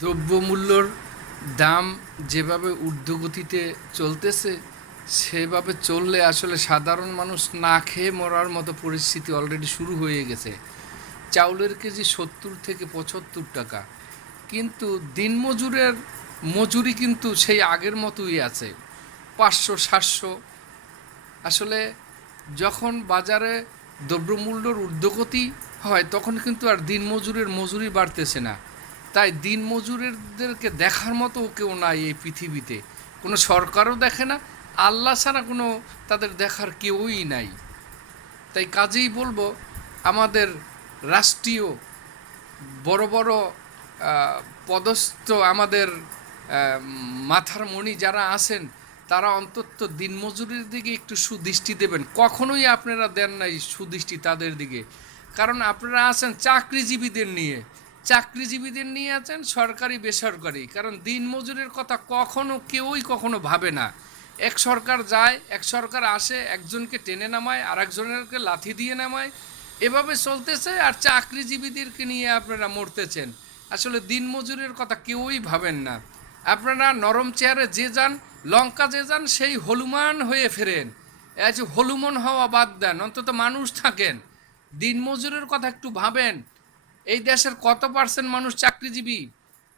দ্রব্যমূল্যর দাম যেভাবে ঊর্ধ্বগতিতে চলতেছে, সেভাবে চললে আসলে সাধারণ মানুষ না খেয়ে মরার মতো পরিস্থিতি অলরেডি শুরু হয়ে গেছে। চাউলের কেজি সত্তর থেকে পঁচাত্তর টাকা। কিন্তু দিনমজুরের মজুরি কিন্তু সেই আগের মতোই আছে। পাঁচশো, সাতশো। আসলে যখন বাজারে দ্রব্যমূল্যর ঊর্ধ্বগতি হয়, তখন কিন্তু আর দিনমজুরের মজুরি বাড়তেছে না। তাই দিনমজুরদেরকে দেখার মতো কেউ নাই এই পৃথিবীতে। কোনো সরকারও দেখে না, আল্লাহ ছাড়া কোনো তাদের দেখার কেউই নাই। তাই কাজেই বলব, আমাদের রাষ্ট্রীয় বড় বড় পদস্থ আমাদের মাথার মণি যারা আছেন, তারা অন্তত দিনমজুরির দিকে একটু সুদৃষ্টি দেবেন। কখনোই আপনারা দেন নাই সুদৃষ্টি তাদের দিকে। কারণ আপনারা আছেন চাকরিজীবীদের নিয়ে। চাকরিজীবীদের নিয়ে আছেন সরকারি, বেসরকারি। কারণ দিনমজুরের কথা কখনো কেউই কখনো ভাবে না। এক সরকার যায়, এক সরকার আসে, একজনকে টেনে নামায় আর একজনেরকে লাথি দিয়ে নামায়। এভাবে চলতেছে আর চাকরিজীবীদেরকে নিয়ে আপনারা মরতেছেন। আসলে দিনমজুরের কথা কেউই ভাবেন না। আপনারা নরম চেয়ারে যে যান, লঙ্কা যে যান, সেই হলুমান হয়ে ফেরেন। এই হলুমন হওয়া বাদ দেন, অন্তত মানুষ থাকেন। দিনমজুরের কথা একটু ভাবেন। এই দেশের কত পার্সেন্ট মানুষ চাকরিজীবী?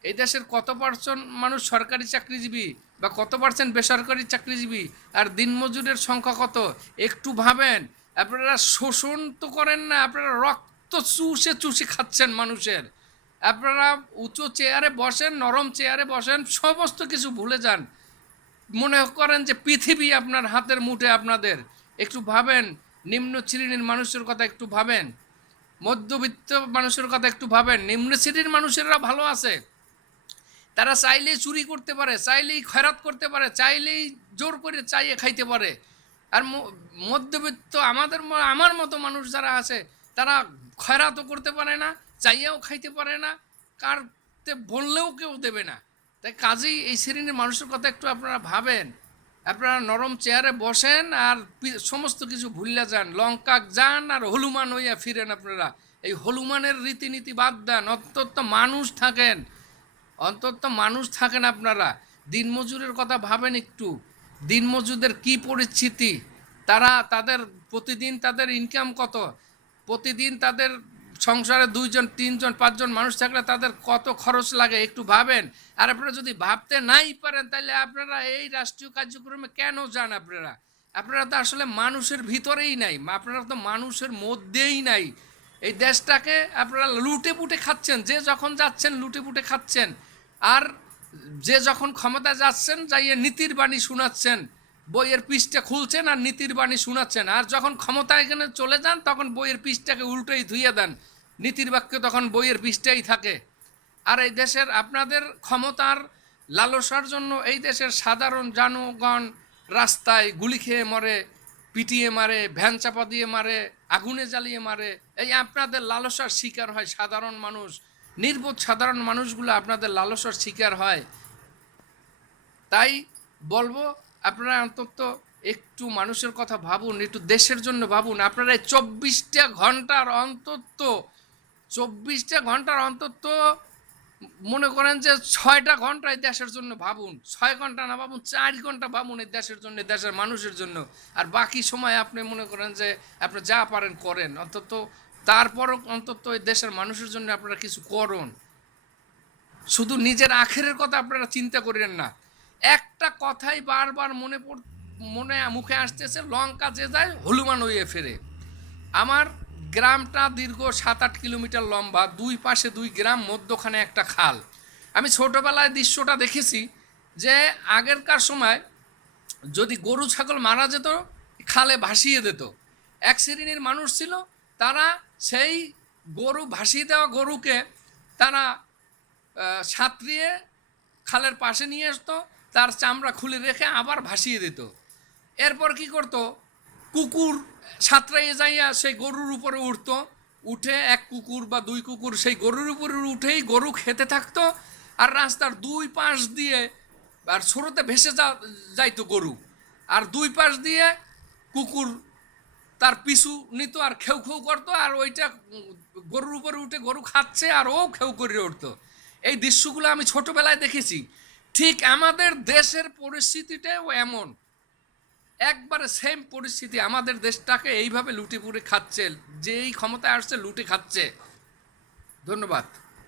এই দেশের কত পার্সেন্ট মানুষ সরকারি চাকরিজীবী বা কত পার্সেন্ট বেসরকারি চাকরিজীবী? আর দিনমজুরের সংখ্যা কত? একটু ভাবেন। আপনারা শোষণ তো করেন না, আপনারা রক্ত চুষে চুষে খাচ্ছেন মানুষের। আপনারা উঁচু চেয়ারে বসেন, নরম চেয়ারে বসেন, সমস্ত কিছু ভুলে যান। মনে করেন যে পৃথিবী আপনার হাতের মুঠে আপনাদের। একটু ভাবেন, নিম্ন শ্রেণির মানুষের কথা একটু ভাবেন। মধ্যবিত্ত মানুষের কথা একটু ভাবেন, নিম্ন শ্রেণির মানুষেরা ভালো আছে। তারা চাইলেই চুরি করতে পারে, চাইলেই খয়রাত করতে পারে, চাইলেই জোর করে চাইয়ে খাইতে পারে। আর মধ্যবিত্ত আমাদের আমার মতো মানুষ যারা আছে, তারা খয়রাতও করতে পারে না, চাইয়াও খাইতে পারে না, কারতে বললেও কেউ দেবে না। তাই কাজেই এই শ্রেণির মানুষের কথা একটু আপনারা ভাবেন। আপনারা নরম চেয়ারে বসেন আর সমস্ত কিছু ভুলিয়া যান লঙ্কা যান আর হলুমান হইয়া ফিরেন আপনারা। এই হলুমানের রীতিনীতি বাদ দেন, অন্তত মানুষ থাকেন, অন্তত মানুষ থাকেন আপনারা। দিনমজুরের কথা ভাবেন একটু। দিনমজুরদের কি পরিস্থিতি? তারা তাদের প্রতিদিন তাদের ইনকাম কত? প্রতিদিন তাদের সংসারে দুইজন, তিনজন, পাঁচজন মানুষ থাকলে তাদের কত খরচ লাগে একটু ভাবেন। আর আপনারা যদি ভাবতে নাই পারেন তাহলে আপনারা এই রাষ্ট্রীয় কার্যক্রমে কেন যান আপনারা? আপনারা তো আসলে মানুষের ভিতরেই নাই আপনারা তো মানুষের মধ্যেই নাই। এই দেশটাকে আপনারা লুটে পুটে খাচ্ছেন, যে যখন যাচ্ছেন লুটে পুটে খাচ্ছেন। আর যে যখন ক্ষমতা যাচ্ছেন, যাইয়ে নীতির বাণী শোনাচ্ছেন, বইয়ের পৃষ্ঠা খুলছেন আর নীতির বাণী শোনাচ্ছেন। আর যখন ক্ষমতা এখানে চলে যান, তখন বইয়ের পৃষ্ঠাকে উল্টোই ধুইয়ে দেন। নীতির বাক্য তখন বইয়ের পৃষ্ঠাই থাকে। আর এই দেশের আপনাদের ক্ষমতার লালসার জন্য এই দেশের সাধারণ জনগণ রাস্তায় গুলি খেয়ে মরে, পিটিয়ে মারে, ভ্যান চাপা দিয়ে মারে, আগুনে জ্বালিয়ে মারে, এই আপনাদের লালসার শিকার হয় সাধারণ মানুষ, নির্বোধ সাধারণ মানুষগুলো আপনাদের লালসার শিকার হয়। তাই বলব, আপনারা অন্তত একটু মানুষের কথা ভাবুন, একটু দেশের জন্য ভাবুন। আপনারা এই চব্বিশটা ঘণ্টার অন্তত চব্বিশটা ঘণ্টার অন্তত মনে করেন যে ছয়টা ঘণ্টা এই দেশের জন্য ভাবুন। ছয় ঘণ্টা না ভাবুন, চার ঘণ্টা ভাবুন এই দেশের জন্য দেশের মানুষের জন্য। আর বাকি সময় আপনি মনে করেন যে আপনি যা পারেন করেন। অন্তত তারপরও অন্তত এই দেশের মানুষের জন্য আপনারা কিছু করুন। শুধু নিজের আখেরের কথা আপনারা চিন্তা করেন না। একটা কথাই বারবার মনে পড়, মনে, মুখে আসতেছে, লঙ্কা যে যায় হলুমান হয়ে ফেরে। আমার গ্রামটা দীর্ঘ সাত আট কিলোমিটার লম্বা, দুই পাশে দুই গ্রাম, মধ্যখানে একটা খাল। আমি ছোটোবেলায় দৃশ্যটা দেখেছি যে আগেরকার সময় যদি গরু, ছাগল মারা যেত, খালে ভাসিয়ে দিত। এক শ্রেণির মানুষ ছিল, তারা সেই গরু ভাসিয়ে দেওয়া গরুকে তারা সাঁতরিয়ে খালের পাশে নিয়ে আসতো, তার চামড়া খুলে রেখে আবার ভাসিয়ে দিত। এরপর কি করতো কুকুর সাঁতরাইয়ে যাইয়া সেই গরুর উপরে উঠতো। উঠে এক কুকুর বা দুই কুকুর সেই গরুর উপরে উঠেই গরু খেতে থাকতো আর রাস্তার দুই পাশ দিয়ে আর স্রোতে ভেসে যা, যাইতো গরু। আর দুই পাশ দিয়ে কুকুর তার পিছু নিত আর খেউ খেউ করতো আর ওইটা গরুর উপরে উঠে গরু খাচ্ছে আর ও খেউ করে উঠতো। এই দৃশ্যগুলো আমি ছোটবেলায় দেখেছি। ঠিক আমাদের দেশের পরিস্থিতিটাও এমন। একবারে সেম পরিস্থিতি আমাদের দেশটাকে এইভাবে লুটে পুড়ে খাচ্ছে, যেই ক্ষমতায় আসছে লুটে খাচ্ছে। ধন্যবাদ।